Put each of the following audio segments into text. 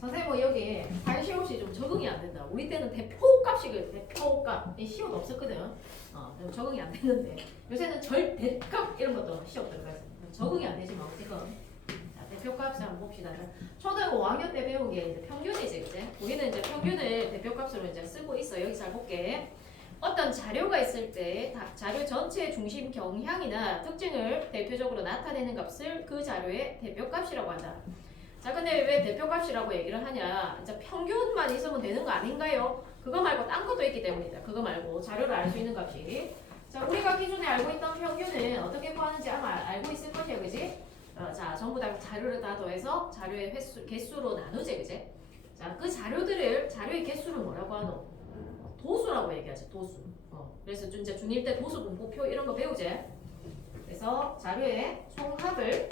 선생님 뭐 여기 발시옷이 좀 적응이 안 된다. 우리 때는 대표값이거든. 대표값. 이 시옷 없었거든. 좀 적응이 안 됐는데 요새는 절대값 이런 것도 시옷 들어가서 적응이 안 되지만 어쨌건 자, 대표값을 한번 봅시다. 초등학교 5학년 때 배운 게 이제 평균이지, 그제? 우리는 이제 평균을 대표값으로 이제 쓰고 있어. 여기 잘 볼게. 어떤 자료가 있을 때 자료 전체의 중심 경향이나 특징을 대표적으로 나타내는 값을 그 자료의 대표값이라고 한다. 자, 근데 왜 대표값이라고 얘기를 하냐? 이제 평균만 있으면 되는 거 아닌가요? 그거 말고 딴 것도 있기 때문이다. 그거 말고 자료를 알 수 있는 값이. 자, 우리가 기존에 알고 있던 평균은 어떻게 구하는지 아마 알고 있을 것이에요, 그지? 자, 전부 다 자료를 다 더해서 자료의 개수로 나누지, 그지? 자, 그 자료의 개수를 뭐라고 하노? 도수라고 얘기하지, 도수. 그래서 이제 중1 때 도수 분포표 이런 거 배우지? 그래서 자료의 총합을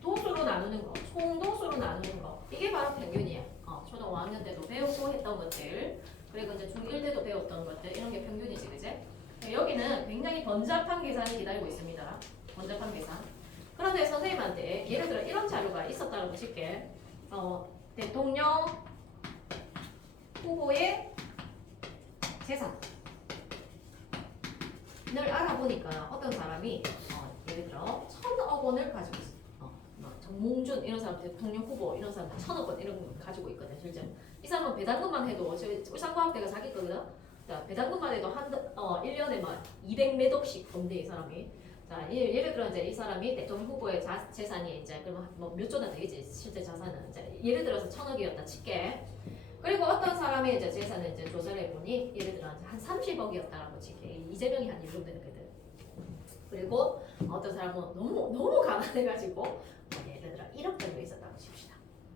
도수로 나누는 거, 총도수로 나누는 거, 이게 바로 평균이야. 초등 5학년 때도 배우고 했던 것들, 그리고 이제 중1 때도 배웠던 것들, 이런 게 평균이지, 그제? 여기는 굉장히 번잡한 계산이 기다리고 있습니다. 번잡한 계산. 그런데 선생님한테 예를 들어 이런 자료가 있었다고 칠게. 대통령 후보의 재산을 알아보니까 어떤 사람이 예를 들어 1,000억 원을 가지고 있어. 정몽준 이런 사람 대통령 후보 이런 사람 1,000억 원 이런 거 가지고 있거든. 실제 이 사람은 배당금만 해도 울산과학대가 사기 거거든. 자, 배당금만 해도 1년에 막 200몇 억씩 번대 이 사람이. 자, 예를 들어 이제 이 사람이 대통령 후보의 재산이 이제 그러면 뭐 몇 조나 되겠지. 실제 자산은 이제 예를 들어서 1,000억이었다 칠게. 그리고 어떤 사람의 이제 재산을 이제 조사를 해보니 예를 들어 한 30억이었다라고 칠게. 이재명이 한 이 정도 되거든. 그리고 어떤 사람은 너무 가난해가지고 예를 들어 1억 정도 있었다고 칩시다.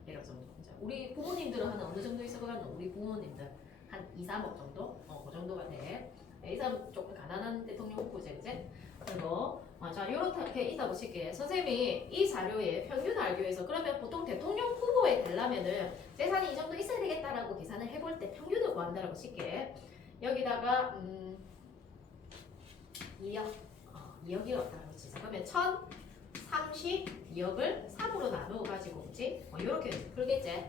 1억 정도. 우리 부모님들은 한 어느 정도 있을 것 같나? 우리 부모님들 한 2, 3억 정도? 그 정도가 돼. 이 사람 조금 가난한 대통령 후보제, 그제? 그리고 자, 이렇게 있다고 칠게. 선생님이 이 자료의 평균을 알기 위해서 그러면 보통 대통령 후보에 되려면은 재산이 이 정도 있어야 되겠다라고 계산을 해볼 때 평균을 구한다라고 칠게. 여기다가 2억 2억이었다라고 치자. 그러면 1,032억을 3으로 나누어 가지고 그지? 이렇게 풀겠지?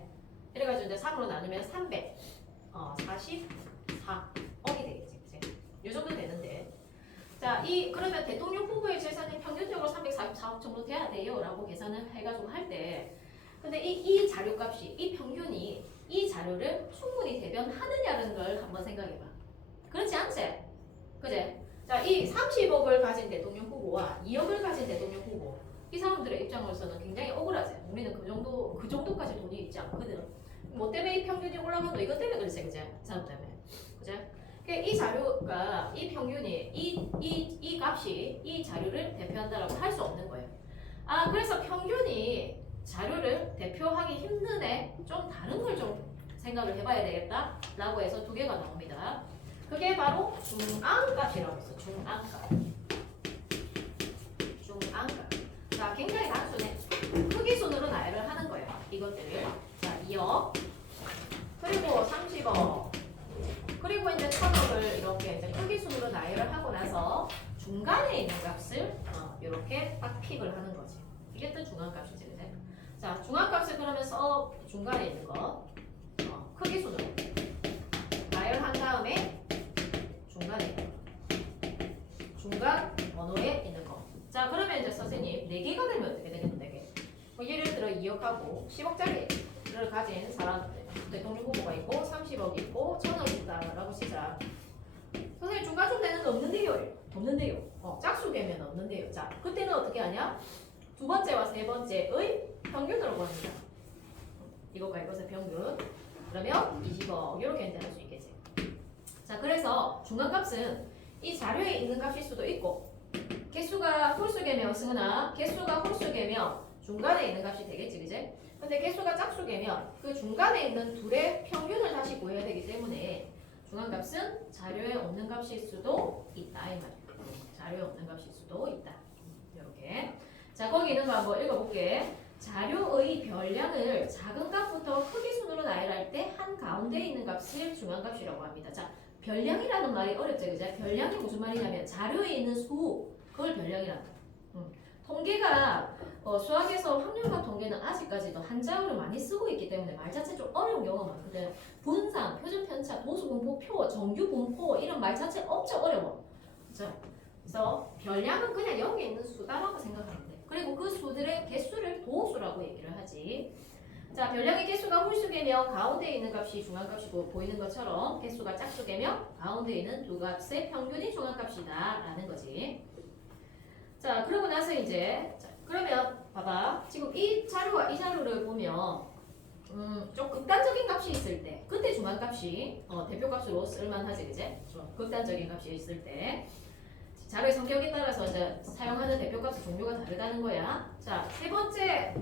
이래가지고 이제 3으로 나누면 344억이 되겠지, 그지? 이 정도 되는데. 자, 그러면 대통령 후보의 재산이 평균적으로 344억 정도 돼야 돼요라고 계산을 해가지고 할 때, 근데 이 자료값이 이 평균이 이 자료를 충분히 대변하느냐는 걸 한번 생각해봐. 그렇지 않지? 그제? 자, 이 30억을 가진 대통령 후보와 2억을 가진 대통령 후보, 이 사람들의 입장으로서는 굉장히 억울하지. 우리는 그 정도까지 돈이 있지 않거든. 뭐 때문에 이 평균이 올라가도 이것 때문에 그렇지, 그제? 이 사람 때문에, 그제? 이 자료가 이 평균이 이 값이 이 자료를 대표한다라고 할 수 없는 거예요. 그래서 평균이 자료를 대표하기 힘드네. 좀 다른 걸 좀 생각을 해봐야 되겠다라고 해서 두 개가 나옵니다. 그게 바로 중앙값이라고 했어. 중앙값. 자, 굉장히 단순해. 크기 순으로 나열을 하는 거예요. 이것들을. 자, 2억. 그리고 30억. 그리고 이제 1,000억을 이렇게 이제 크기 순으로 나열을 하고 나서 중간에 있는 값을 이렇게 딱 픽을 하는 거지. 이게 또 중앙값이지, 그제? 자, 중앙값을 그러면서 중간에 있는 거 크기 순으로 나열한 다음에 중간 번호에 있는 거. 자, 그러면 이제 선생님 4개가 되면 어떻게 되겠는데? 예를 들어 2억하고 10억짜리를 가진 사람 대통령 후보가 있고 30억 있고 1,000억 있다라고 치자. 선생님 중간쯤 되는 거 없는데요. 짝수되면 없는데요. 자, 그때는 어떻게 하냐? 두 번째와 세 번째의 평균으로 구합니다. 이것과 이것의 평균. 그러면 20억 이렇게 이제 할 수 있겠지. 자, 그래서 중간값은 이 자료에 있는 값일 수도 있고 개수가 홀수개면 승은아, 개수가 홀수개면 중간에 있는 값이 되겠지, 그제? 근데 개수가 짝수개면 그 중간에 있는 둘의 평균을 다시 구해야 되기 때문에 중간값은 자료에 없는 값일 수도 있다 이 말이야. 자료에 없는 값일 수도 있다. 이렇게. 자, 거기 있는 거 한번 읽어볼게. 자료의 별량을 작은 값부터 크기 순으로 나열할 때 한 가운데 있는 값을 중앙값이라고 합니다. 자, 별량이라는 말이 어렵죠, 그죠? 별량이 무슨 말이냐면 자료에 있는 수, 그걸 별량이란다. 통계가 수학에서 확률과 통계는 아직까지도 한자어를 많이 쓰고 있기 때문에 말 자체 좀 어려운 경우가 많거든. 분산, 표준 편차, 도수 분포, 표, 정규 분포 이런 말 자체 엄청 어려워. 자, 그래서 별량은 그냥 여기 있는 수다라고 생각하면 돼. 그리고 그 수들의 개수를 도수라고 얘기를 하지. 자, 별량의 개수가 홀수개면 가운데 있는 값이 중앙값이고 보이는 것처럼 개수가 짝수개면 가운데 있는 두 값의 평균이 중앙값이다 라는 거지. 자, 그러고 나서 이제 그러면 봐봐. 지금 이 자료와 이 자료를 보면 좀 극단적인 값이 있을 때 그때 중앙값이 대표값으로 쓸만하지, 그제? 좀 극단적인 값이 있을 때 자료의 성격에 따라서 이제 사용하는 대표값 종류가 다르다는 거야. 자, 세 번째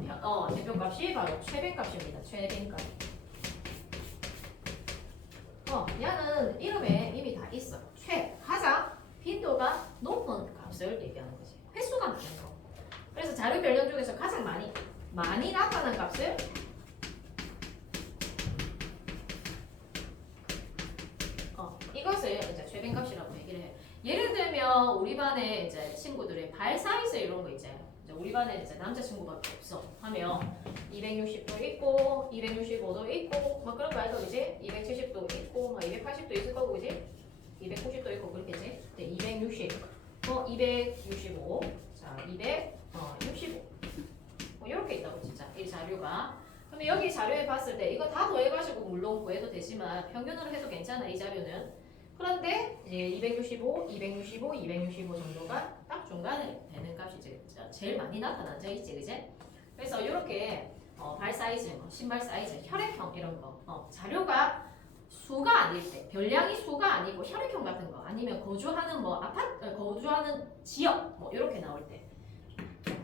대표값이 바로 최빈값입니다. 최빈값. 얘는 이름에 이미 다 있어. 가장 빈도가 높은 값을 얘기하는 거지. 횟수가 많은 거. 그래서 자료 변형 중에서 가장 많이 나타난 값을 이것을 이제 최빈값이라고 얘기를 해. 예를 들면 우리 반에 이제 친구들의 발 사이즈 이런 거 이제 우리 반에 이제 남자 친구밖에 없어 하면 260도 있고 265도 있고 막 그런 거 알고 그지? 270도 있고 막 280도 있을 거고 그지? 290도 있고 그렇겠지? 260, 265, 자 265 뭐 이렇게 있다고 진짜 이 자료가. 그러면 여기 자료에 봤을 때 이거 다 더해가지고 물론 구해도 되지만 평균으로 해도 괜찮아 이 자료는. 그런데 이제 265, 265, 265 정도가 딱 중간에 되는 값이지. 제일 많이 나타나져 있지, 그제? 그래서 이렇게 발 사이즈, 신발 사이즈, 혈액형 이런 거, 자료가 수가 아닐 때, 별량이 수가 아니고 혈액형 같은 거, 아니면 거주하는 거주하는 지역, 이렇게 나올 때,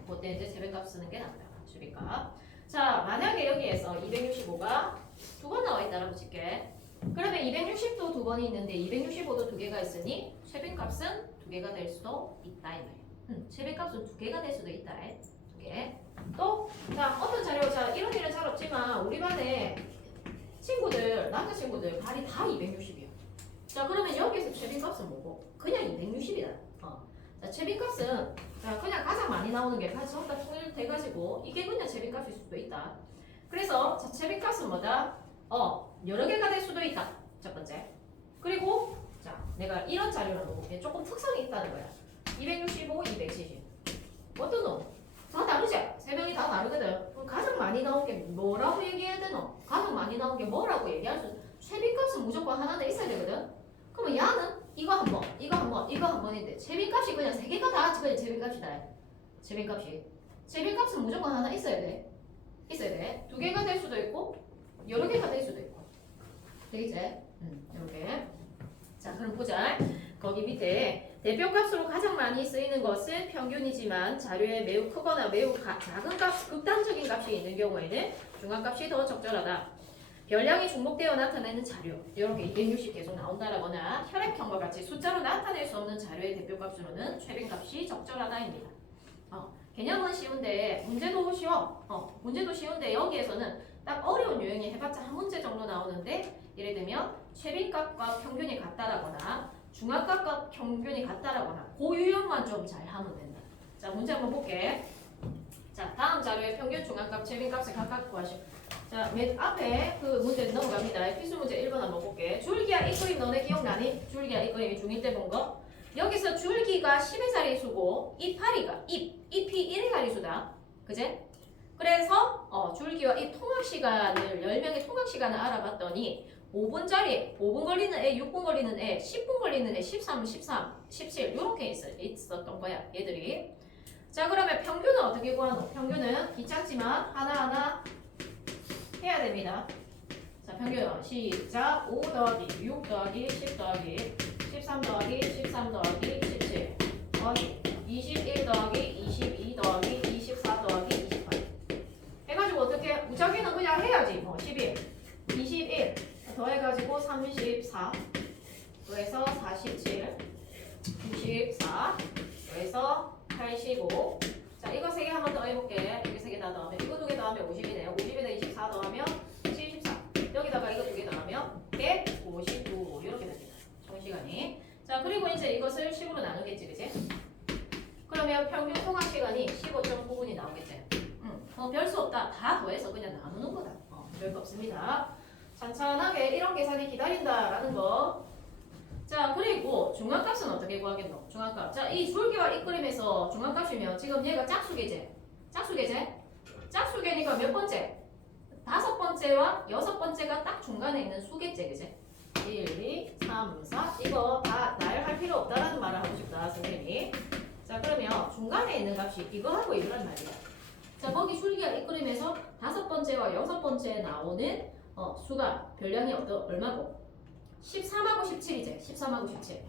그때 이제 재배값 쓰는 게 낫다. 주비값. 자, 만약에 여기에서 265가 두 번 나와 있다라고 칠게. 그러면 260도 두 번이 있는데 265도 두 개가 있으니 최빈값은 두 개가 될 수도 있다 이 말이야. 최빈값은 두 개가 될 수도 있다. 두 개. 또, 자, 어떤 자료, 자, 이런 일은 잘 없지만 우리 반에 친구들, 남자 친구들 발이 다 260이야. 자, 그러면 여기서 최빈값은 뭐고? 그냥 260이다. 자, 최빈값은 자, 그냥 가장 많이 나오는 게 전부 다 통일돼가지고 이게 그냥 최빈값일 수도 있다. 그래서 자, 최빈값은 뭐다? 여러 개가 될 수도 있다. 첫 번째. 그리고 자, 내가 이런 자료를 놓을게. 조금 특성이 있다는 거야. 265, 270. 어떤 놈? 다 다르지? 세 명이 다 다르거든. 그럼 가장 많이 나온 게 뭐라고 얘기해야 되노? 가장 많이 나온 게 뭐라고 얘기할 수? 최빈값은 무조건 하나는 있어야 되거든. 그러면 야는 이거 한 번, 이거 한 번, 이거 한 번인데 최빈값이 그냥 세 개가 다 같이 그냥 최빈값이다. 최빈값이. 최빈값은 무조건 하나 있어야 돼. 있어야 돼. 두 개가 될 수도 있고 여러 개가 될 수도 있고. 되겠지? 이렇게. 자, 그럼 보자. 거기 밑에 대표값으로 가장 많이 쓰이는 것은 평균이지만 자료에 매우 크거나 매우 작은 값, 극단적인 값이 있는 경우에는 중앙값이 더 적절하다. 별량이 중복되어 나타내는 자료, 이렇게 260 계속 나온다라거나 혈액형과 같이 숫자로 나타낼 수 없는 자료의 대표값으로는 최빈값이 적절하다입니다. 개념은 쉬운데 문제도 쉬워. 문제도 쉬운데 여기에서는 딱 어려운 유형이 해봤자 한 문제 정도 나오는데 예를 들면 최빈값과 평균이 같다라거나 중앙값과 평균이 같다라거나 그 유형만 좀 잘 하면 된다. 자, 문제 한번 볼게. 자, 다음 자료의 평균, 중앙값, 최빈값을 각각 구하시오. 자, 맨 앞에 그 문제 넘어갑니다. 필수 문제 1번 한번 볼게. 줄기와 잇그림 너네 기억나니? 줄기와 잇그림이 중1 때 본 거. 여기서 줄기가 10의 자리수고 잇파리가 잎이 1의 자리수다. 그제? 그래서 줄기와 잎 통학 시간을 10명의 통학 시간을 알아봤더니 5분짜리 5분 걸리는 애, 6분 걸리는 애, 10분 걸리는 애, 13, 17 이렇게 있었던 거야. 얘들이. 자, 그러면 평균은 어떻게 구하노? 평균은 귀찮지만 하나하나 해야 됩니다. 자, 평균 시작. 5 더하기 6 더하기 10 더하기 13 더하기 13 더하기 17 더하기 21 더하기 22 더하기 24 더하기 28 해가지고 어떻게 무작위는 그냥 해야지. 11 21 더해가지고 34 더해서 47 94 더해서 85 자, 이거 3개 한 번 더 해볼게. 여기 3개 다 더하면 이거 2개 더하면 50이네요. 50에다 24 더하면 74 여기다가 이거 2개 더하면 159 이렇게 됩니다. 총 시간이. 자, 그리고 이제 이것을 식으로 나누겠지, 그지? 그러면 평균 통학 시간이 15.9분이 나오겠지. 별 수 없다. 다 더해서 그냥 나누는 거다. 별거 없습니다. 찬찬하게 이런 계산이 기다린다라는 거. 자, 그리고 중앙값은 어떻게 구하겠노? 중앙값. 자, 이 줄기와 이 그림에서 중앙값이면 지금 얘가 짝수계제. 짝수계제? 짝수계니까 몇 번째? 5번째와 6번째가 딱 중간에 있는 수계제, 그제? 1, 2, 3, 4. 이거 다 나열할 필요 없다라는 말을 하고 싶다, 선생님이. 자, 그러면 중간에 있는 값이 이거하고 이거란 말이야. 자, 거기 줄기가 이 그림에서 5번째와 6번째에 나오는 수가 별량이 얼마고? 13하고 17이지. 13하고 17.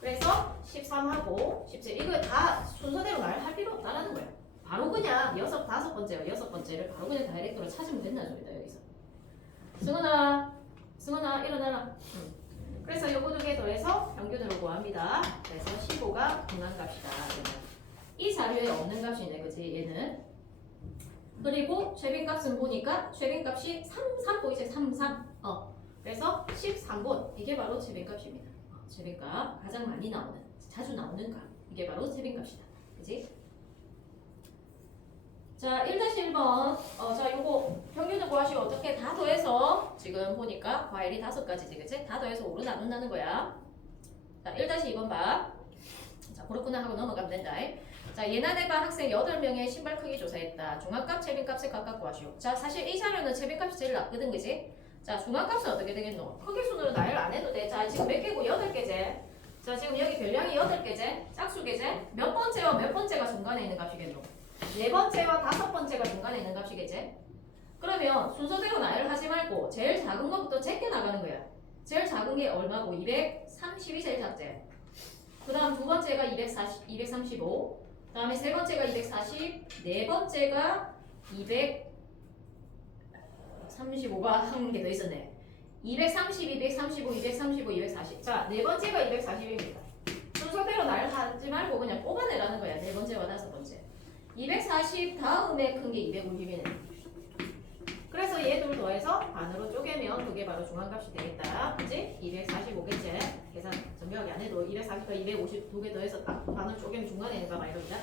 그래서 13하고 17. 이거 다 순서대로 말할 필요 없다라는 거야. 바로 그냥 5번째와 6번째를 바로 그냥 다이렉트로 찾으면 된다는 소리다, 여기서. 승원아, 일어나라. 그래서 요거 두 개 더해서 평균으로 구합니다. 그래서 15가 중앙값이다. 이 자료에 없는 값이네, 그치? 얘는. 그리고 최빈값은 보니까 최빈값이 3 보이지? 3. 그래서 13분. 이게 바로 최빈값입니다. 최빈값. 가장 많이 나오는, 자주 나오는 값. 이게 바로 최빈값이다. 그치? 자, 1-1번. 자, 요거 평균을 구하시고 어떻게 다 더해서 지금 보니까 과일이 5가지지, 그치? 다 더해서 5로 나눈다는 거야. 자, 1-2번 봐. 자, 그렇구나 하고 넘어가면 된다. 자, 예나네반 학생 8명의 신발 크기 조사했다. 중앙값, 최빈값을 각각 구하시오. 자, 사실 이 자료는 최빈값이 제일 낮거든, 그치? 자, 중앙값은 어떻게 되겠노? 크기 순으로 나열 안 해도 돼. 자, 지금 몇 개고? 8개제. 자, 지금 여기 별량이 8개제. 짝수계제. 몇 번째와 몇 번째가 중간에 있는 값이겠노? 4번째와 5번째가 중간에 있는 값이겠지? 그러면 순서대로 나열하지 말고 제일 작은 것부터 제껴 나가는 거야. 제일 작은 게 얼마고? 230이 제일 작지? 그 다음 두 번째가 235. 그 다음에 세 번째가 240. 네 번째가 235가 한 개 더 있었네. 230, 235, 235, 240. 자, 네 번째가 240입니다. 순서대로 나열하지 말고 그냥 뽑아내라는 거야. 네 번째와 5번째. 240 다음에 큰 게 250이네. 그래서 얘 둘 더해서 반으로 쪼개면 그게 바로 중앙값이 되겠다. 그치? 245겠지? 계산 정교하게 안 해도 240과 250 두 개 더해서 딱 반을 쪼개면 중간에 있는 값 이럽니다.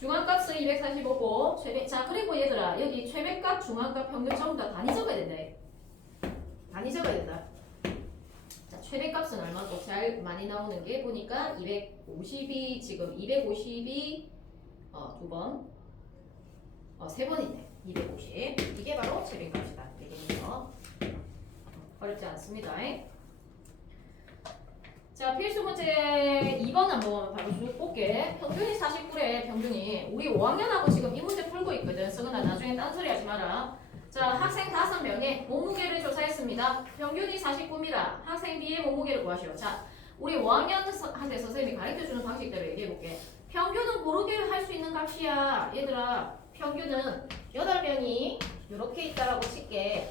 중앙값은 245고 자, 그리고 얘들아 여기 최빈값, 중앙값, 평균 전부 다 단위 적어야 된다. 단위 적어야 된다. 자, 최빈값은 얼마고? 제일 많이 나오는 게 보니까 250이 지금 250이 두 번, 세 번이네. 250. 이게 바로 최빈값이다. 되겠네요. 어렵지 않습니다. 자, 필수 문제 2번 한번 바로 쭉 볼게. 평균이 49래, 평균이. 우리 5학년하고 지금 이 문제 풀고 있거든. 승은아, 나중에 딴소리 하지 마라. 자, 학생 5명의 몸무게를 조사했습니다. 평균이 49입니다. 학생 B의 몸무게를 구하시오. 자, 우리 5학년한테 선생님이 가르쳐주는 방식대로 얘기해볼게. 평균은 고르게 할 수 있는 값이야. 얘들아, 평균은 8명이 이렇게 있다라고 칠게.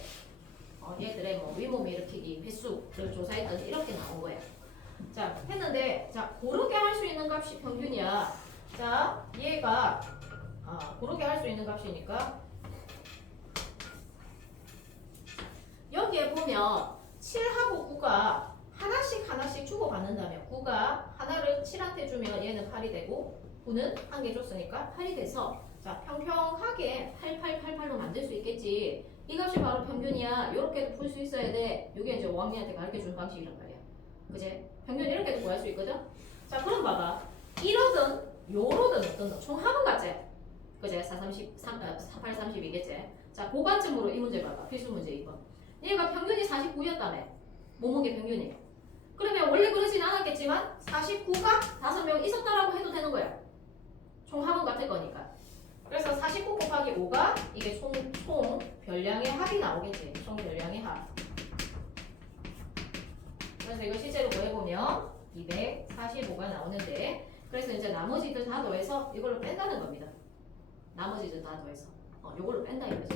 얘들의 뭐 위몸 일으키기 횟수를 조사했더니 이렇게 나온 거야. 자, 했는데, 자, 고르게 할 수 있는 값이 평균이야. 자, 얘가 고르게 할 수 있는 값이니까 여기에 보면 7하고 9가 하나씩 주고받는다면 9가 하나를 7한테 주면 얘는 8이 되고 9는 한 개 줬으니까 8이 돼서 자, 평평하게 8888로 만들 수 있겠지. 이 값이 바로 평균이야. 이렇게도 풀 수 있어야 돼. 이게 이제 5학년한테 가르쳐주는 방식이란 말이야. 그지? 평균 이렇게도 구할 수 있거든? 자, 그럼 봐봐. 이러든 요러든 어떤 총합은 같지? 그지? 48, 32겠지? 자, 고관점으로 이 문제 봐봐. 필수 문제 2번. 얘가 평균이 49였다며. 몸무게 평균이. 그러면 원래 그러진 않았겠지만 49가 5명 있었다라고 해도 되는 거야. 총합은 같을 거니까. 그래서 49 곱하기 5가 이게 총 별량의 합이 나오겠지. 총 별량의 합. 그래서 이거 실제로 구해보면 245가 나오는데 그래서 이제 나머지들 다 더해서 이걸로 뺀다는 겁니다. 나머지들 다 더해서 이걸로 뺀다 이거죠.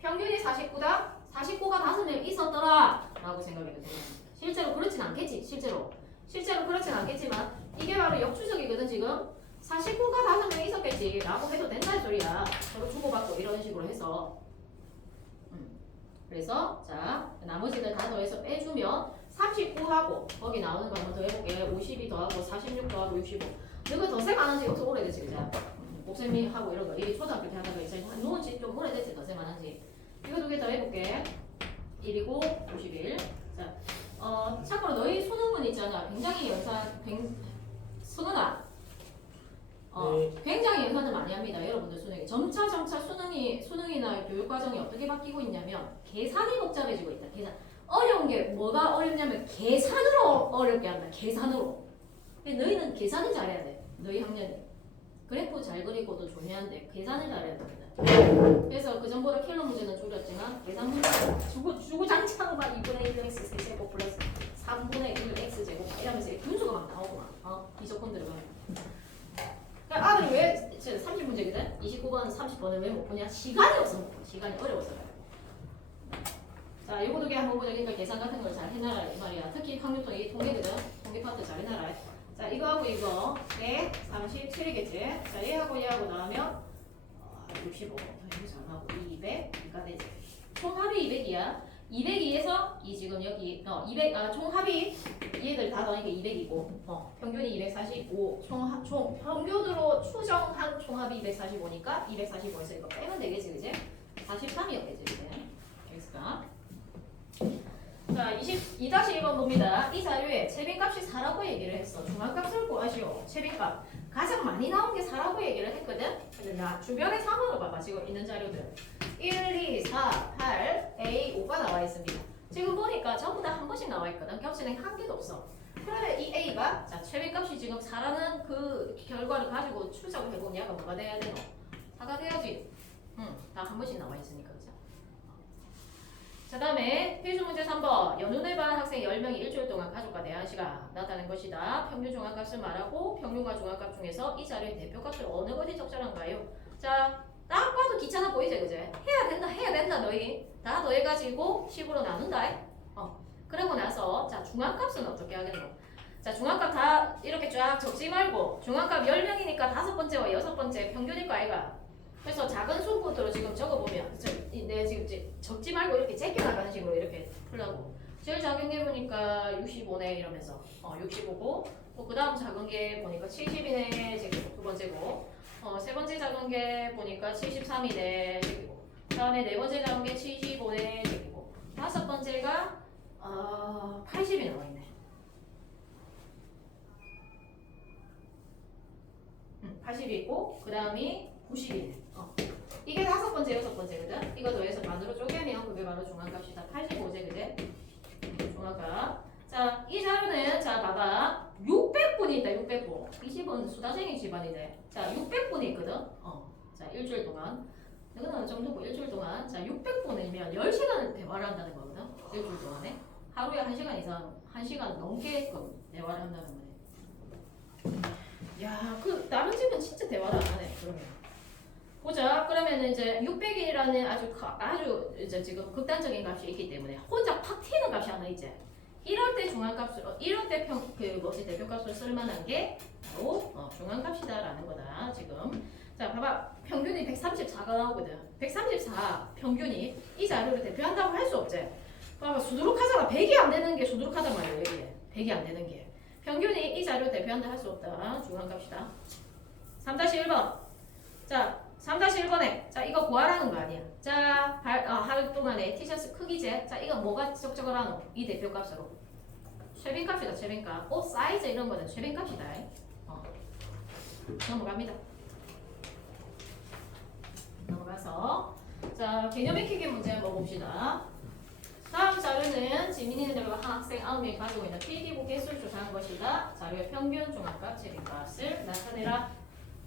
평균이 49다. 49가 5명 있었더라 라고 생각이 됩니다. 실제로 그렇진 않겠지. 실제로 그렇진 않겠지만 이게 바로 역추적이거든. 지금 49가 5명 있었겠지 라고 해도 된다는 소리야. 서로 주고받고 이런 식으로 해서 그래서 자, 나머지들 다 더해서 빼주면 39하고 거기 나오는 거 한번 더 해볼게. 52 더하고 46 더하고 65 너가 덧셈 안 한지 여기서 오래됐지, 그죠? 곱셈이 하고 이런 거. 이 초등학교 때 하다가 이제 놓은 지좀 오래됐지, 덧셈 안 한지. 이거 두 개 더 해볼게. 1이고 51. 자, 참고로 너희 수능문 있잖아. 굉장히 수능아. 굉장히 연산을 많이 합니다. 여러분들 수능이. 점차 수능이나 교육과정이 어떻게 바뀌고 있냐면 계산이 복잡해지고 있다. 계산. 어려운 게 뭐가 어렵냐면 계산으로 어렵게 한다. 계산으로. 너희는 계산을 잘해야 돼. 너희 학년이. 그래프 잘 그리고도 중요한데 계산을 잘해야 됩니다. 그래서 그 전보다 킬러 문제는 줄였지만 계산 문제는 주구장창만 2분의 1 x 세제곱 플러스 3분의 1 x 제곱 이러면서 분수가 막 나오구만. 비조건 들어가면. 그러니까 아들이 왜 30문제거든? 29번, 30번을 왜 못 보냐? 시간이 없어 못 봐. 시간이 어려워서 그래. 자, 요거 두 개 한번 보자. 그러니까 계산 같은 걸 잘 해놔라 이 말이야. 특히 확률통 이게 통계거든. 통계 파트 잘 해놔라. 자, 이거하고 이거 137이겠지? 자, 얘하고 나오면 65 더해서 잘하고 200가 되지. 총합이 200이야. 202에서 이 지금 여기 200 총합이 얘들 다 더하니까 200이고 평균이 245 총 평균으로 추정한 총합이 245니까 245에서 이거 빼면 되겠지, 그지? 43이었겠지, 이제 x가. 자, 2-1번 봅니다. 이 자료에 채빈값이 4라고 얘기를 했어. 중앙값을 구하시오. 채빈값 가장 많이 나온 게 4라고 얘기를 했거든. 근데 나 주변에 3으로 봐봐. 지금 있는 자료들 1, 2, 4, 8, A, 5가 나와 있습니다. 지금 보니까 전부 다 한 번씩 나와 있거든. 겹치는 한 개도 없어. 그러면 이 A가 자 채빈값이 지금 4라는 그 결과를 가지고 추적을 해보면 얘가 뭐가 돼야 되노? 4가 돼야지. 다 한 번씩 나와 있으니까. 그 다음에 필수 문제 3번. 연운을 반 학생 10명이 일주일 동안 가족과 대화한 시간 나타낸 것이다. 평균 중앙값을 말하고 평균과 중앙값 중에서 이 자료의 대표값을 어느 것이 적절한가요? 자, 딱 봐도 귀찮아 보이지, 그제? 해야 된다 너희. 다 더해가지고 10으로 나눈다. 그러고 나서 자 중앙값은 어떻게 하겠노? 자 중앙값 다 이렇게 쫙 적지 말고 중앙값 10명이니까 5번째와 6번째 평균일 거 아이가? 그래서 작은 수부터로 지금 적어보면 내가 지금 적지 말고 이렇게 제껴나가는 식으로 이렇게 풀라고. 제일 작은 게 보니까 65네 이러면서 65고 그 다음 작은 게 보니까 70이네 제기고 두 번째고 세 번째 작은 게 보니까 73이네 제기고 그 다음에 네 번째 작은 게 75네 제기고 다섯 번째가 80이 나와있네. 80이 있고 그 다음이 90이네. 이게 다섯 번째, 여섯 번째거든. 이거 더해서 반으로 쪼개면 그게 바로 중앙값이다. 85제 그제? 중앙값. 자, 이 자료는 자 봐봐. 600분이 있다. 600분. 20은 수다쟁이 집안이네. 자, 600분이 있거든. 자, 일주일 동안. 이거는 어느 정도고 일주일 동안. 자, 600분이면 10시간 대화를 한다는 거거든. 일주일 동안에. 하루에 1시간 이상, 1시간 넘게끔 대화를 한다는 거네. 야, 그 다른 집은 진짜 대화를 안 하네. 그러면. 보자. 그러면 이제 600이라는 아주 이제 지금 극단적인 값이 있기 때문에 혼자 팍 튀는 값이 하나 있지. 이럴 때 중앙값을 이럴 때 대표값을 쓸 만한 게 바로 중앙값이다라는 거다. 지금. 자, 봐봐. 평균이 134가 나오거든. 134 평균이 이 자료를 대표한다고 할 수 없지. 봐봐. 수두룩하잖아. 100이 안 되는 게 수두룩하단 말이야. 이게 100이 안 되는 게. 평균이 이 자료를 대표한다 할 수 없다. 중앙값이다. 3-1번. 자, 3-1번에 자 이거 구하라는 거 아니야. 자 하루 동안에 티셔츠 크기제. 자 이거 뭐가 적절하노? 이 대표값으로 최빈값이다. 최빈값. 옷 사이즈 이런 거는 최빈값이다. 넘어갑니다. 넘어가서 자 개념 익히기 문제 한번 봅시다. 다음 자료는 지민이들과 한 학생 9명이 가지고 있는 필기구 개수를 조사한 것이다. 자료의 평균 중앙값 최빈값을 나타내라.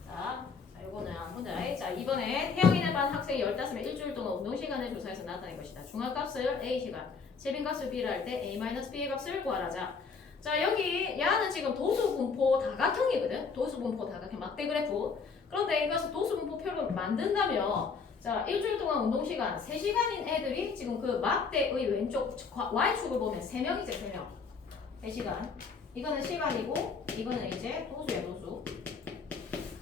자 요거는 아무데. 자 이번에 태영이네 반 학생이 15명 일주일 동안 운동시간을 조사해서 나타낸 것이다. 중앙값을 A시간, 채빈값을 B를 할 때 A-B의 값을 구하라자. 자 여기 얘는 지금 도수분포 다각형이거든. 도수분포 다각형 막대 그래프. 그런데 이것을 도수분포표를 만든다면 자 일주일 동안 운동시간 3시간인 애들이 지금 그 막대의 왼쪽 Y축을 보면 3명이죠. 3명 3시간. 이거는 시간이고 이거는 이제 도수야. 도수.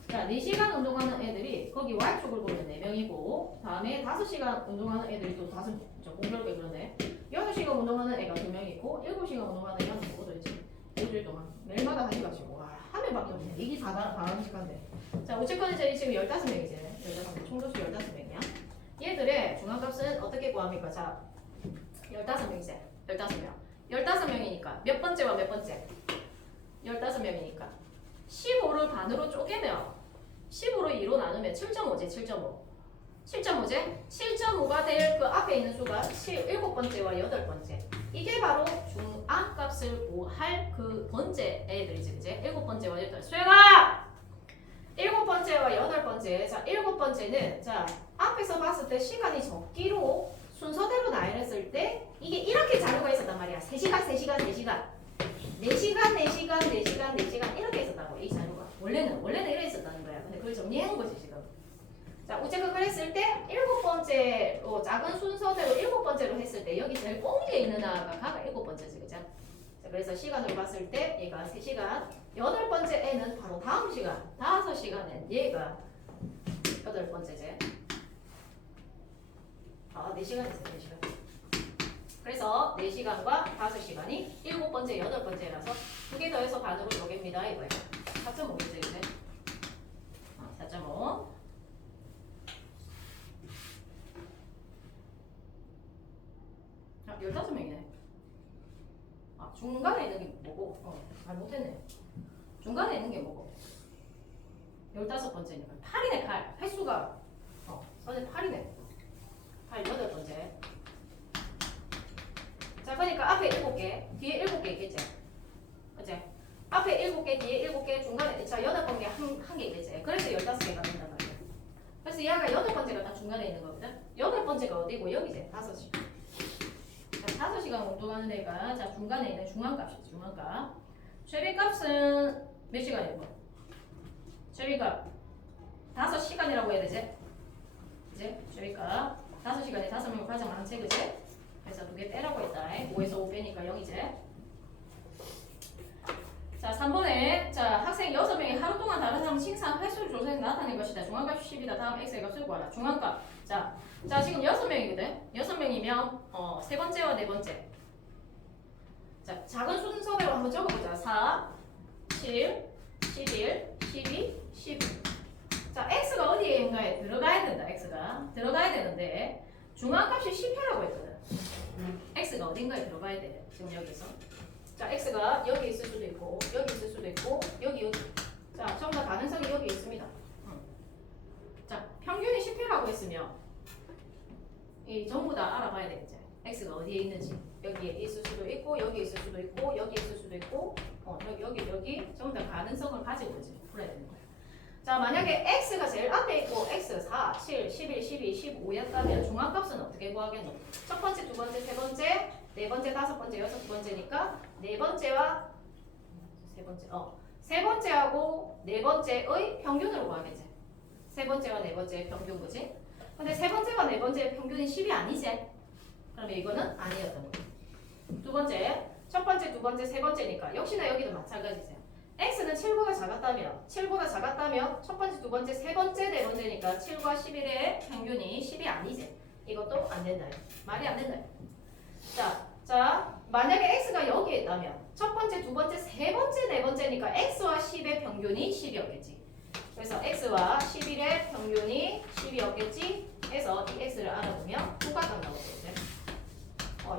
자, 4시간 운동하는 애들이 거기 Y축을 보면 4명이고 다음에 5시간 운동하는 애들이 또 공교롭게 그러네. 6시간 운동하는 애가 2명이고 7시간 운동하는 애가 누구도 있지. 일주일 동안 매일마다 1시간씩. 와 한 명밖에 없네. 이게 다음식한데. 자, 어쨌건 이제 지금 15명이지. 15명. 총도수 15명이야. 얘들의 중앙값은 어떻게 구합니까? 자, 15명이지. 15명. 15명이니까 몇 번째와 몇 번째? 15명이니까 15를 반으로 쪼개면 15를 2로 나누면 7.5지. 7.5. 7.5제? 7.5가 될 그 앞에 있는 수가 7번째와 8번째. 이게 바로 중앙값을 구할 그 번째 애들이지, 그지? 7번째와 8번째. 수영아! 7번째와 8번째. 자, 7번째는 자, 앞에서 봤을 때 시간이 적기로 순서대로 나열했을 때 이게 이렇게 자료가 있었단 말이야. 3시간, 3시간, 4시간. 4시간, 4시간, 4시간, 4시간 이렇게 있었다고, 이 자료가. 원래는 이렇게 있었다는 거야. 근데 그걸 정리한 거지, 지금. 자, 우체국 그랬을 때 7번째로 작은 순서대로 7번째로 했을 때 여기 제일 꽁리에 있는 아가 7번째지, 그죠? 자, 그래서 시간으로 봤을 때 얘가 3시간, 8번째 애는 바로 다음 시간, 5시간엔 얘가 8번째지. 4시간이죠, 4시간. 그래서 4시간과 5시간이 7번째, 8번째라서 두 개 더해서 반으로 쪼갭니다, 이거예요. 4.5죠, 이제. 4.5. 아, 15명이네. 아, 중간에 있는 게 뭐고? 잘못했네. 중간에 있는 게 뭐고? 15번째니까. 8이네, 8. 횟수가. 선에 8이네. 8, 8번째. 자, 그러니까 앞에 7개, 뒤에 7개 있겠지? 그치? 앞에 7개, 뒤에 7개, 중간에, 자, 8번째 한 개 있겠지? 그래서 15개가 된단 말이야. 그래서 얘가 8번째가 딱 중간에 있는 거거든? 8번째가 어디고? 여기지? 5시. 자, 5시간 운동하는 애가, 자, 중간에 있는 중앙값이지, 중앙값. 최빈값은 몇 시간이고? 최빈값 5시간이라고 해야 되지? 이제 최빈값 5시간에 5명을 가장 많은 책, 그지? 그래서 2개 빼라고 했다. 5에서 5 빼니까 0이지. 자, 3번에 자, 학생 6명이 하루 동안 다른 사람 칭찬 횟수를 조사해서 나타낸 것이다. 중앙값 10이다. 다음 x의 값을 구하라. 중앙값. 자, 지금 6명이거든. 6명이면 세 번째와 네 번째. 자, 작은 순서대로 한번 적어보자. 4, 7, 11, 12, 15. 자, x가 어디에 있는가에 들어가야 된다. x가 들어가야 되는데 중앙값이 10회라고 했거든. x가 어딘가에 들어가야 돼. 지금 여기서. 자, x가 여기 있을 수도 있고 여기 있을 수도 있고 여기. 자, 전부 다 가능성이 여기 있습니다. 자, 평균이 10회라고 했으면 이 전부 다 알아봐야 되겠지. x가 어디에 있는지. 여기에 있을 수도 있고 여기 있을 수도 있고 여기 있을 수도 있고 여기 전부 다 가능성을 가지고 이제 풀어야 되는 거야. 자, 만약에 x가 제일 앞에 있고 x 4, 7, 11, 12, 15였다면 중앙값은 어떻게 구하겠노? 첫 번째, 두 번째, 세 번째, 네 번째, 다섯 번째, 여섯 번째니까 네 번째와 세 번째하고 네 번째의 평균으로 구하겠지. 세 번째와 네 번째의 평균, 그지? 근데 세 번째와 네 번째의 평균이 10이 아니지? 그러면 이거는 아니었던 거야. 두 번째, 첫 번째, 두 번째, 세 번째니까 역시나 여기도 마찬가지지. x는 7보다 작았다면 첫 번째, 두 번째, 세 번째, 네 번째니까 7과 11의 평균이 10이 아니지. 이것도 안 된다. 말이 안 된다. 자, 만약에 x가 여기에 있다면 첫 번째, 두 번째, 세 번째, 네 번째니까 x와 10의 평균이 10이었겠지. 그래서 x와 11의 평균이 10이었겠지. 해서 이 x를 알아보면 후가값 나오겠지.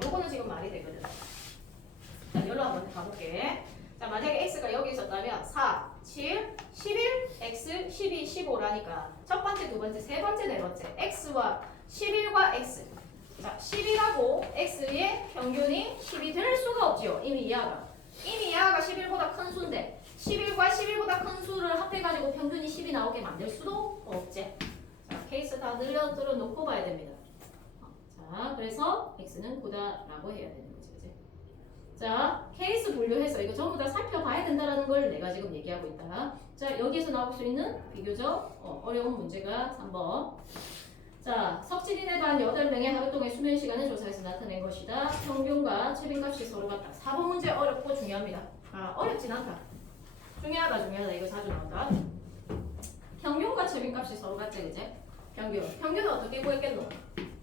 요거는 지금 말이 되거든. 자, 여기로 한번 가볼게. 자, 만약에 x가 여기 있었다면 4, 7, 11, x, 12, 15라니까 첫 번째, 두 번째, 세 번째, 네 번째 x와 11과 x. 자, 10이라고 x의 평균이 10이 될 수가 없지요. 이미 이하가 11보다 큰 수인데 11과 11보다 큰 수를 합해가지고 평균이 10이 나오게 만들 수도 없지. 자, 케이스 다 늘려 놓고 봐야 됩니다. 자, 그래서 x는 9다라고 해야 되는 거지, 그치? 자, 케이스 분류해서 이거 전부 다 살펴봐야 된다는 걸 내가 지금 얘기하고 있다. 자, 여기에서 나올 수 있는 비교적 어려운 문제가 3번. 자, 석진이네 반 8명의 하루 동안 수면 시간을 조사해서 나타낸 것이다. 평균과 최빈값이 서로 같다. 4번 문제 어렵고 중요합니다. 어렵진 않다. 중요하다. 이거 자주 나온다. 평균과 최빈값이 서로 같지, 그지? 평균은 어떻게 구했겠노?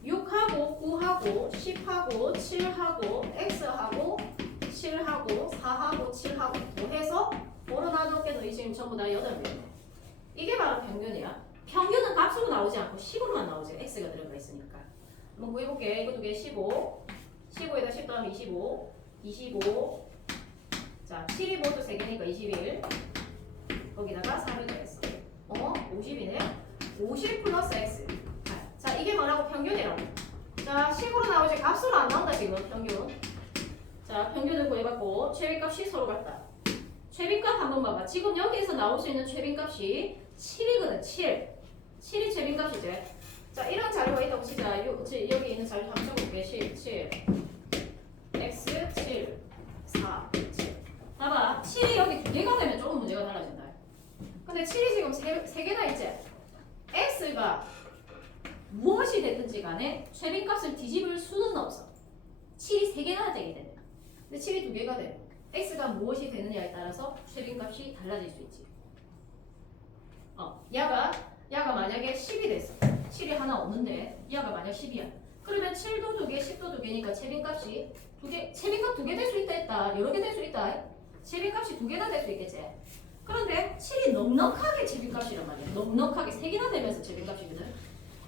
6하고 9하고 10하고 7하고 x하고 7하고 4하고 7하고 더해서 코로나도 깨도 지금 전부 다 8개. 이게 바로 평균이야. 평균은 값으로 나오지 않고 식으로만 나오지. x가 들어가 있으니까. 한번 구해볼게. 이거 두 개 15. 15에다 10 더하면 25. 25. 자, 7이 모두 3개니까 21. 거기다가 4를 더했어. 50이네. 50 플러스 x. 자, 이게 뭐라고? 평균이라고. 자, 식으로 나오지 값으로 안 나온다 지금 평균. 자, 평균을 구해봤고 최빈값이 서로 같다. 최빈값 한번 봐봐. 지금 여기에서 나올 수 있는 최빈값이 7이거든. 7. 7이 최빈값이지. 자, 이런 자료가 있다고 치자. 여기 있는 자료 한번 적어볼게. 7. x 7. 4. 7. 봐봐. 7이 여기 2개가 되면 조금 문제가 달라진다. 근데 7이 지금 3개나 있지? x가 무엇이 됐든지 간에 최빈값을 뒤집을 수는 없어. 7이 3개나 되게 되면. 근데 7이 2개가 돼. x가 무엇이 되느냐에 따라서 최빈값이 달라질 수 있지. 야가 만약에 10이 됐어. 7이 하나 없는데 야가 만약 10이야. 그러면 7도 2개, 10도 2개니까 최빈값이 2개, 최빈값 2개 될 수 있다. 여러 개 될 수 있다. 최빈값이 2개나 될 수 있겠지. 그런데 7이 넉넉하게 최빈값이란 말이야. 넉넉하게 3개나 되면서 최빈값이거든.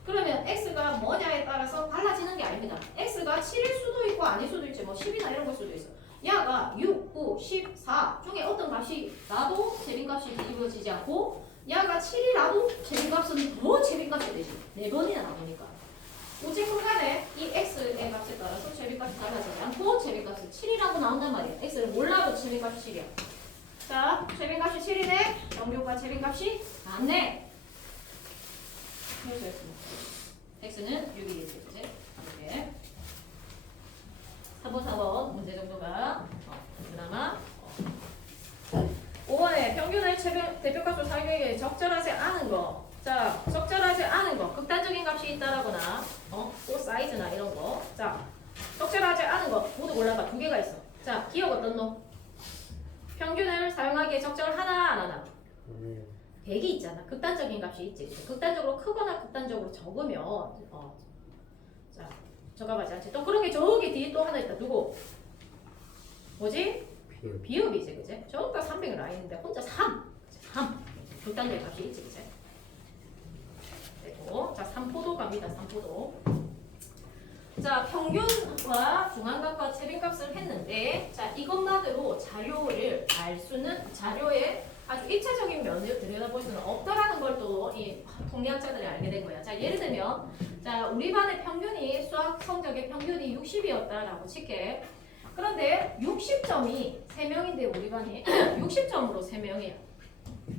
그러면 x가 뭐냐에 따라서 달라지는 게 아닙니다. x가 7일 수도 있고 아닐 수도 있지. 뭐 10이나 이런 걸 수도 있어. 야가 6, 9, 10, 4 중에 어떤 값이 나도 최빈값이 뒤집어지지 않고 야가 7이라도 최빈값은 더 최빈값이 되지. 4번이나 나오니까. 어쨌든 간에 이 x의 값에 따라서 최빈값이 달라지지 않고 최빈값이 7이라고 나온단 말이야. x를 몰라도 최빈값이 7이야. 자, 최빈값이 7이네. 정규과 최빈값이 맞네. x는 6이 되지. 이렇게. 4번 문제 정도가 그나마 5번에 평균의 대표값으로 사용하기에 적절하지 않은 거. 자, 적절하지 않은 거. 극단적인 값이 있다라거나 또 사이즈나 이런 거. 자, 적절하지 않은 거 모두 골라봐. 2개가 있어. 자, 기억 어떤 놈? 평균을 사용하기에 적절하나 안 하나? 100이 있잖아. 극단적인 값이 있지. 극단적으로 크거나 극단적으로 적으면 자, 적합하지 않지. 또 그런 게 저기 뒤에 또 하나 있다. 누구? 뭐지? 비읍이지, 그지? 저기가 300 라인인데 혼자 3. 극단적인 값이 있지, 그지? 그리고 자, 3포도 갑니다. 3포도. 자, 평균과 중앙값과 최빈값을 했는데, 자, 이것만으로 자료를 알 수는 자료에 아주 입체적인 면을 들여다볼 수는 없다라는 걸 또 이 통계학자들이 알게 된 거야. 자, 예를 들면, 자, 우리 반의 평균이 수학 성적의 평균이 60이었다라고 칠게. 그런데 60점이 3명인데 우리 반이 60점으로 3명이야.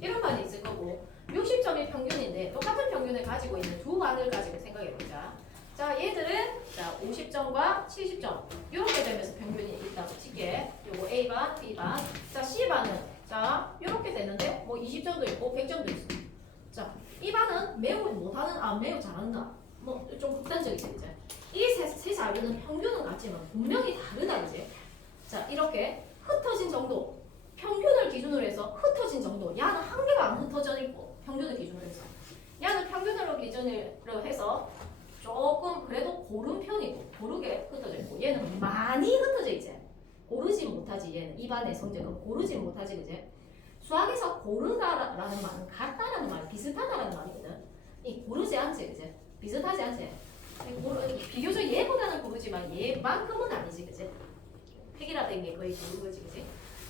이런 반이 있을 거고 60점이 평균인데 똑같은 평균을 가지고 있는 두 반을 가지고 생각해보자. 자, 얘들은 자 50점과 70점 이렇게 되면서 평균이 있다고 칠게. 요거 A반, B반. 자, C반은 자 이렇게 되는데 뭐 20점도 있고 100점도 있어. 자, 이 반은 매우 못하는 매우 잘한다. 뭐 좀 극단적이지 이제. 이 세 자료는 평균은 같지만 분명히 다르다 이제. 자, 이렇게 흩어진 정도 평균을 기준으로 해서 흩어진 정도. 야는 한 개가 안 흩어져 있고 평균을 기준으로 해서. 야는 평균으로 기준으로 해서 조금 그래도 고른 편이고 고르게 흩어져 있고 얘는 많이 흩어져 있지. 고르지 못하지 얘는. 이 반의 성적은 고르지 못하지 그제. 수학에서 고르다라는 말은 같다라는 말, 비슷하다라는 말이거든. 이 고르지 않지 그제. 비슷하지 않지. 비교적 얘보다는 고르지만 얘만큼은 아니지 그치? 획일화된 게 거의 고른 거지 그치?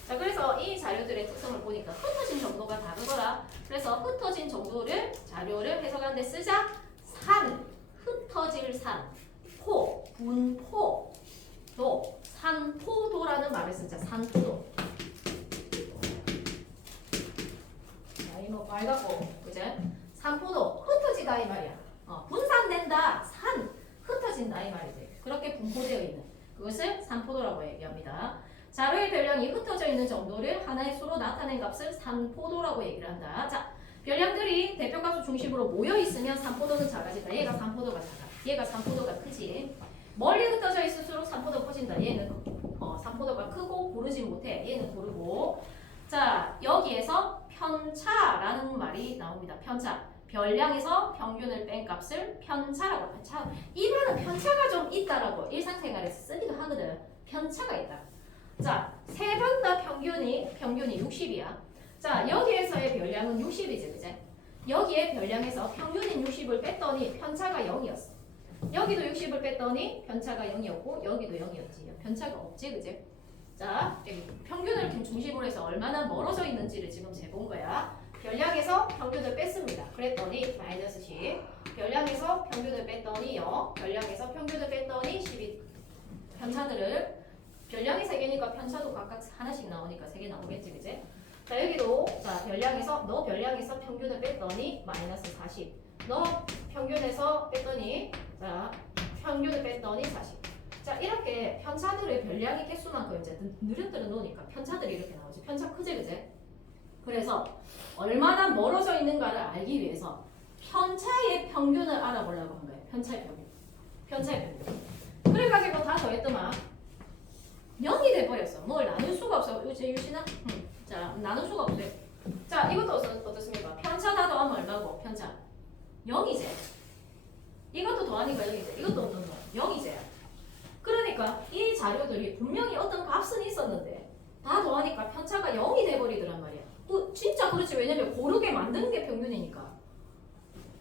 자, 그래서 이 자료들의 특성을 보니까 흩어진 정도가 다르더라. 그래서 흩어진 정도를 자료를 해석하는 데 쓰자. 산, 흩어질 산, 포, 분포, 도, 산포도라는 말을 쓰자. 산포도. 자, 이거 밝았고 그치? 산포도, 흩어지다 이 말이야. 분산된다, 산, 흩어진다 이 말이지. 그렇게 분포되어 있는 그것을 산포도라고 얘기합니다. 자료의 별량이 흩어져 있는 정도를 하나의 수로 나타낸 값을 산포도라고 얘기를 한다. 자, 별량들이 대표값을 중심으로 모여 있으면 산포도는 작아진다. 얘가 산포도가 작아. 얘가 산포도가 크지. 멀리 흩어져 있을수록 산포도가 커진다. 얘는 산포도가 크고 고르지 못해. 얘는 고르고. 자, 여기에서 편차라는 말이 나옵니다. 편차. 별량에서 평균을 뺀 값을 편차라고. 이 말은 편차가 좀 있다라고 일상생활에서 쓰기도 하거든. 편차가 있다. 자, 세 번 다 평균이 60이야. 자, 여기에서의 별량은 60이지, 그제? 여기에 별량에서 평균인 60을 뺐더니 편차가 0이었어. 여기도 60을 뺐더니 편차가 0이었고 여기도 0이었지. 편차가 없지, 그제? 자, 평균을 이렇게 중심으로 해서 얼마나 멀어져 있는지를 지금 재본 거야. 별량에서 평균을 뺐습니다. 그랬더니 마이너스 10. 별량에서 평균을 뺐더니 0. 별량에서 평균을 뺐더니 12. 편차들을 별량이 3개니까 편차도 각각 하나씩 나오니까 3개 나오겠지, 그제? 자, 여기도 자 너 별량에서 평균을 뺐더니 마이너스 40. 너 평균에서 뺐더니 자 평균을 뺐더니 40. 자, 이렇게 편차들의 별량의 개수만큼 이제 늘어뜨려 놓으니까 편차들이 이렇게 나오지. 편차 크지, 그제? 그래서 얼마나 멀어져 있는가를 알기 위해서 편차의 평균을 알아보려고 한 거예요. 편차의 평균. 편차의 평균. 그래가지고 다 더했더만 0이 돼버렸어. 뭘 나눌 수가 없어. 유시나? 자, 나눌 수가 없어요. 자, 이것도 어떻습니까? 편차 다 더하면 얼마고? 편차 0이제. 이것도 더하니까 0이제. 이것도 어떤 거? 0이제. 그러니까 이 자료들이 분명히 어떤 값은 있었는데 다 더하니까 편차가 0이 돼버리더란 말이야. 진짜 그렇지. 왜냐면 고르게 만드는 게 평균이니까.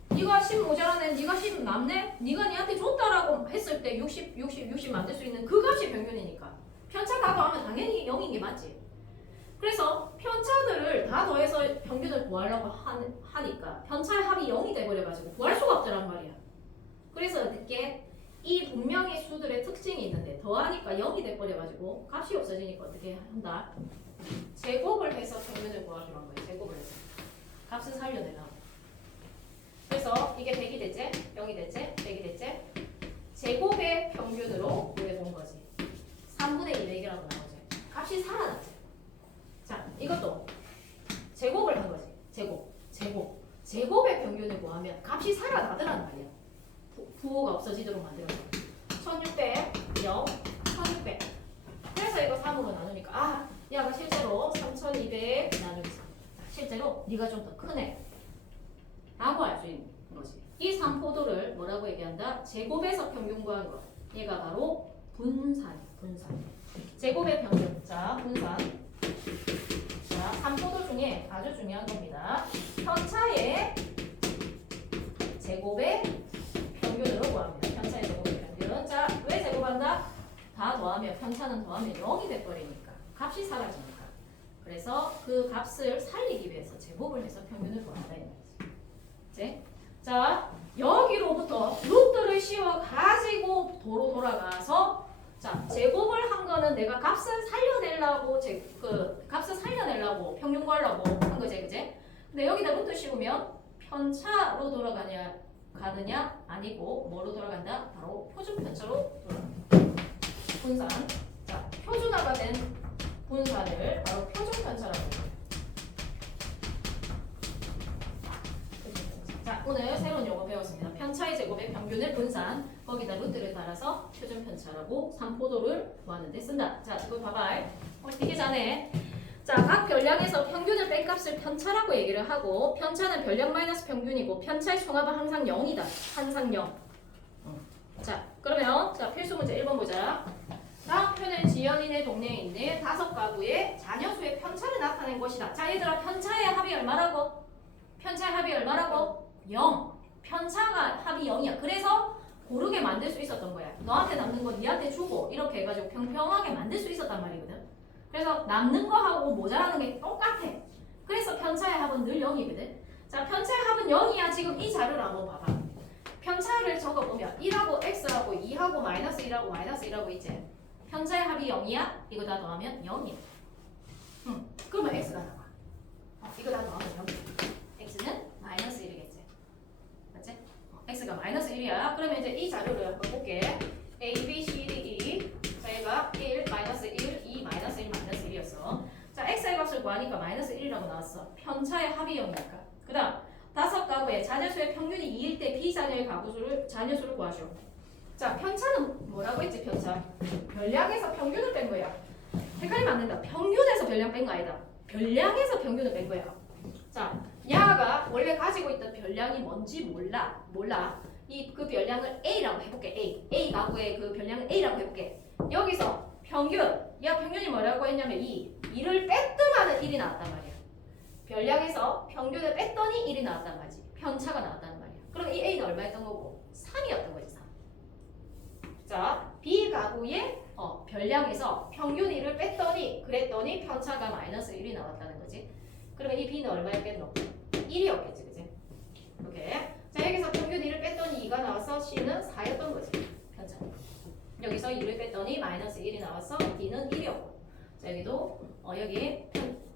네가 10 모자라네, 네가 10 남네, 네가 니한테 줬다라고 했을 때 60 만들 수 있는 그 값이 평균이니까. 편차 다 더하면 당연히 0인 게 맞지. 그래서 편차들을 다 더해서 평균을 구하려고 하니까 편차의 합이 0이 돼버려가지고 구할 수가 없더란 말이야. 그래서 어떻게 이 분명히 수들의 특징이 있는데 더하니까 0이 돼버려가지고 값이 없어지니까 어떻게 한다? 제곱을 해서 평균을 구하기로 한 거예요. 제곱을 해서 값을 살려내라. 그래서 이게 100이 됐지? 0이 됐지? 100이 됐지? 제곱의 평균으로 구해본 거지. 3분의 200이라고 나오지. 값이 살아났지. 자, 이것도 제곱을 한 거지. 제곱의 평균을 구하면 값이 살아나더란 말이야. 부호가 없어지도록 만들어서 1600, 0, 1600. 그래서 이거 3으로 나누니까 야가 실제로 3200 나누기 3. 실제로 네가 좀 더 크네 라고 알 수 있는 거지. 이 3포도를 뭐라고 얘기한다? 제곱에서 평균 구한 거. 얘가 바로 분산. 제곱의 평균. 자, 분산. 자, 3포도 중에 아주 중요한 겁니다. 편차의 제곱의 평균으로 구합니다. 편차의 제곱의 평균. 자, 왜 제곱한다? 다 더하면 편차는 더하면 0이 돼버리니까. 값이 사라지니까. 그래서 그 값을 살리기 위해서 제곱을 해서 평균을 구한다. 이 말이지. 자, 여기로부터 루트를 씌워 가지고 도로 돌아가서 자, 제곱을 한 거는 내가 값을 살려내려고 값을 살려내려고 평균 구하려고 한 거지, 그제? 근데 여기다 루트 씌우면 편차로 가느냐? 아니고 뭐로 돌아간다? 바로 표준 편차로 돌아간다. 분산. 자, 표준화가 된 분산을 바로 표준 편차라고 합니다. 자, 오늘 새로운 용어 배웠습니다. 편차의 제곱의 평균을 분산, 거기다 루트를 달아서 표준 편차라고 3포도를 구하는 데 쓴다. 자, 이거 봐봐. 되게 잘해. 자, 각 별량에서 평균을 뺀 값을 편차라고 얘기를 하고 편차는 별량 마이너스 평균이고 편차의 총합은 항상 0이다. 항상 0. 자, 그러면 자, 필수 문제 1번 보자. 다음 표는 지연이네 동네에 있는 5가구의 자녀수의 편차를 나타낸 것이다. 자, 얘들아, 편차의 합이 얼마라고? 편차의 합이 얼마라고? 0. 편차가 합이 0이야. 그래서 고르게 만들 수 있었던 거야. 너한테 남는 거 니한테 주고 이렇게 해가지고 평평하게 만들 수 있었단 말이거든. 그래서 남는 거하고 모자라는 게 똑같아. 그래서 편차의 합은 늘 0이거든. 자, 편차의 합은 0이야. 지금 이 자료를 한번 봐봐. 편차를 적어보면 1하고 x하고 2하고 마이너스 1하고 마이너스 1하고 있지. 편차의 합이 0이야. 이거 다 더하면 0이야. 그러면 x가 나와. 이거 다 더하면 0이야. x는 마이너스 1이겠지. 맞지? x가 마이너스 1이야. 그러면 이제 이 자료를 한번 볼게. a, b, c, d, e. 자, 얘가 1, 마이너스 1, 2, 마이너스 1, 마이너스 1이었어. 자, x의 값을 구하니까 마이너스 1이라고 나왔어. 편차의 합이 0이니까. 그 다음 5가구의 자녀수의 평균이 2일 때 비자녀의 자녀수를 구하시오. 자, 편차는 뭐라고 했지? 편차 별량에서 평균을 뺀 거야. 헷갈리면 안 된다. 평균에서 별량 뺀 거 아니다. 별량에서 평균을 뺀 거야. 자, 야가 원래 가지고 있던 별량이 뭔지 몰라. 그 별량을 A라고 해볼게. A 가구의 그 별량을 A라고 해볼게. 여기서 평균, 평균이 뭐라고 했냐면 2를 뺐더만은 1이 나왔단 말이야. 별량에서 평균을 뺐더니 1이 나왔단 말이지. 편차가 나왔다는 말이야. 그럼 이 A는 얼마였던 거고? 3이었던 거지. 3. 자, B 가구의 별량에서 평균 1을 뺐더니 그랬더니 편차가 마이너스 1이 나왔다는 거지. 그러면 이 B는 얼마였겠노? 1이었겠지. 그지? 이렇게. 자, 여기서 평균 1을 뺐더니 2가 나와서 C는 4였던 거지. 편차. 여기서 2를 뺐더니 마이너스 1이 나와서 D는 1이었고. 자, 여기도 여기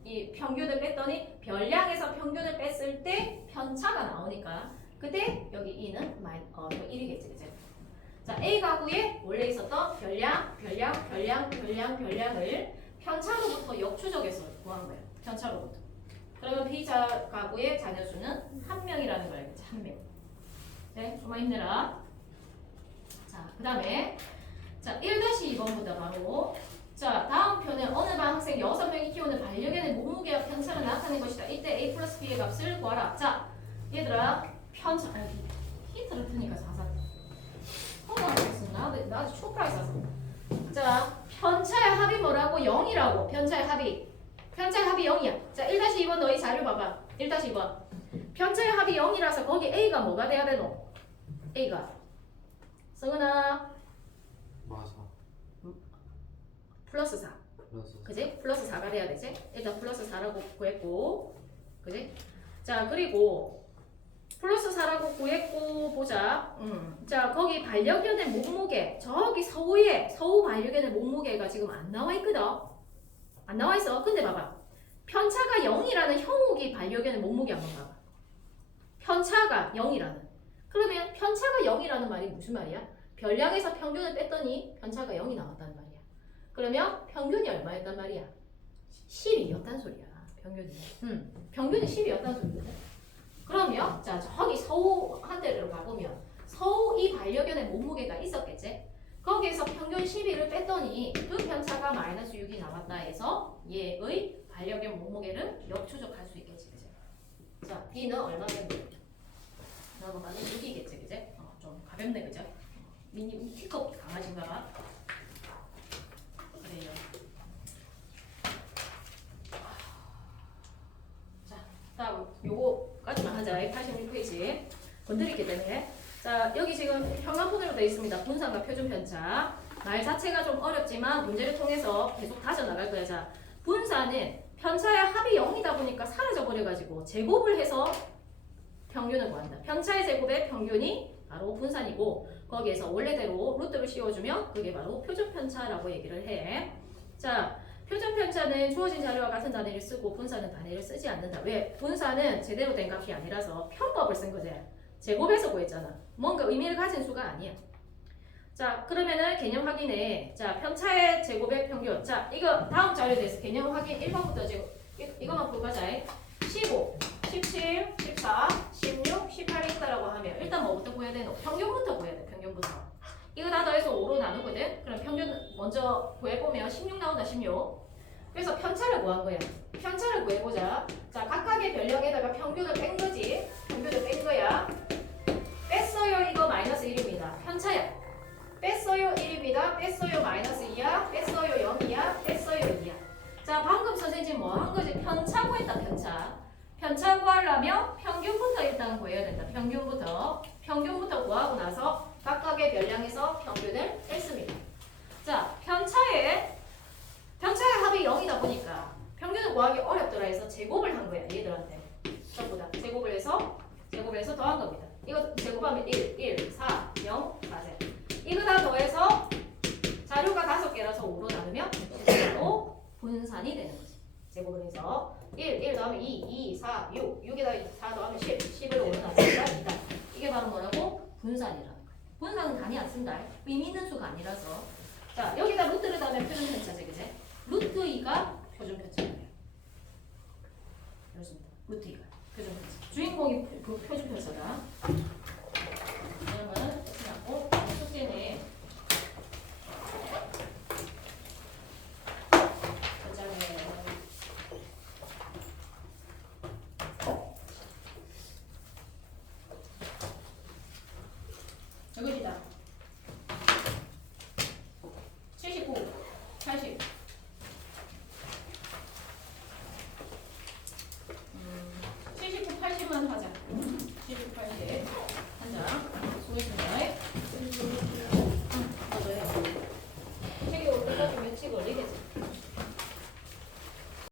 이 평균을 뺐더니 별량에서 평균을 뺐을 때 편차가 나오니까 그때 여기 2는 1이겠지. 그지? 자, A 가구에 원래 있었던 별량을 편차로부터 역추적해서 구한 거예요. 편차로부터. 그러면 B 가구의 자녀수는 1명이라는 걸 알겠지? 1명. 네, 정말 힘내라. 자, 그 다음에 자 1-2번보다 바로 자 다음 표는 어느 반 학생 6명이 키우는 반려견의 몸무게와 편차를 나타낸 것이다. 이때 A 플러스 B의 값을 구하라. 자 얘들아 편차 힌트를 트니까 자사 나도 초파에 있어서 자 편차의 합이 뭐라고? 0이라고. 편차의 합이 0이야. 자 1-2번 너희 자료 봐봐. 1-2번 편차의 합이 0이라서 거기 A가 뭐가 돼야 되노? A가 성은아 맞아. 플러스 4 플러스. 그지? 플러스 4가 돼야 되지? 일단 플러스 4라고 구했고 그지? 자 그리고 플러스 4라고 구했고 보자. 자 거기 반려견의 몸무게 저기 서우 반려견의 몸무게가 지금 안 나와 있거든. 안 나와 있어. 근데 봐봐. 편차가 0이라는 형욱이 반려견의 몸무게 한번 봐봐. 편차가 0이라는. 그러면 편차가 0이라는 말이 무슨 말이야? 별량에서 평균을 뺐더니 편차가 0이 나왔다는 말이야. 그러면 평균이 얼마였단 말이야? 12였단 소리야. 평균이. 평균이 12였단 소리거든. 그러면 자 저기 서우 한 대로 가보면 서우 이 반려견의 몸무게가 있었겠지? 거기에서 평균 12를 뺐더니 그 편차가 마이너스 6이 나왔다 해서 얘의 반려견 몸무게를 역추적할 수 있겠지. 그치? 자 B는 얼마겠니? 넘어가는 6이겠지. 그치? 좀 가볍네. 그죠? 미니 티컵 강아지인가 봐. 그래요. 자, 다음 요거까지만 하자. 86페이지. 건드리기 때문에. 자, 여기 지금 형광펜으로 되어 있습니다. 분산과 표준 편차. 말 자체가 좀 어렵지만 문제를 통해서 계속 다져나갈 거야. 자, 분산은 편차의 합이 0이다 보니까 사라져 버려가지고 제곱을 해서 평균을 구한다. 편차의 제곱의 평균이 바로 분산이고 거기에서 원래대로 루트를 씌워주면 그게 바로 표준편차라고 얘기를 해. 자, 표준편차는 주어진 자료와 같은 단위를 쓰고 분산은 단위를 쓰지 않는다. 왜? 분산은 제대로 된 값이 아니라서 편법을 쓴 거지. 제곱해서 구했잖아. 뭔가 의미를 가진 수가 아니야. 자, 그러면은 개념 확인에 자 편차의 제곱의 평균. 자, 이거 다음 자료에 대해서 개념 확인 1번부터 지금 이거만 보고 가자. 15, 17, 14, 16, 18이 있다라고 하면 일단 뭐부터 구해야 되노? 평균부터 구해야 돼. 평균부터. 이거 다 더해서 5로 나누거든. 그럼 평균 먼저 구해보면 16 나온다. 16. 그래서 편차를 구한 거야. 편차를 구해보자. 자, 각각의 별량에다가 평균을 뺀 거지. 평균을 뺀 거야. 뺐어요. 이거 마이너스 1입니다. 편차야. 뺐어요. 1입니다. 뺐어요. 마이너스 2야. 뺐어요. 0이야. 뺐어요. 2야. 자, 방금 선생님 뭐 한 거지? 편차 구했다. 편차 구하려면 평균부터 일단 구해야 된다. 평균부터 구하고 나서 각각의 별량에서 평균을 뺐습니다. 자, 편차의 합이 0이다 보니까 평균을 구하기 어렵더라 해서 제곱을 한 거야. 얘들한테. 전부 다 제곱을 해서 더한 겁니다. 이거 제곱하면 1, 4, 0, 4제. 이거 다 더해서 자료가 5개라서 5로 나누면 실제로 분산이 되는 거지. 제곱을 해서 1 더하면 2, 4, 6, 6에다 4 더하면 10, 10을 5로 나누니까 2다. 이게 바로 뭐라고? 분산이라는 거야. 분산은 단위 안 쓴다. 의미 있는 수가 아니라서. 자, 여기다 루트를 넣으면 표준편차지, 그지? 루트 2가 표준편차예요. 그렇습니다. 루트 2가 표준편차. 주인공이 그 표준편차다. 그러면 끝나고 숙제는 이것이다.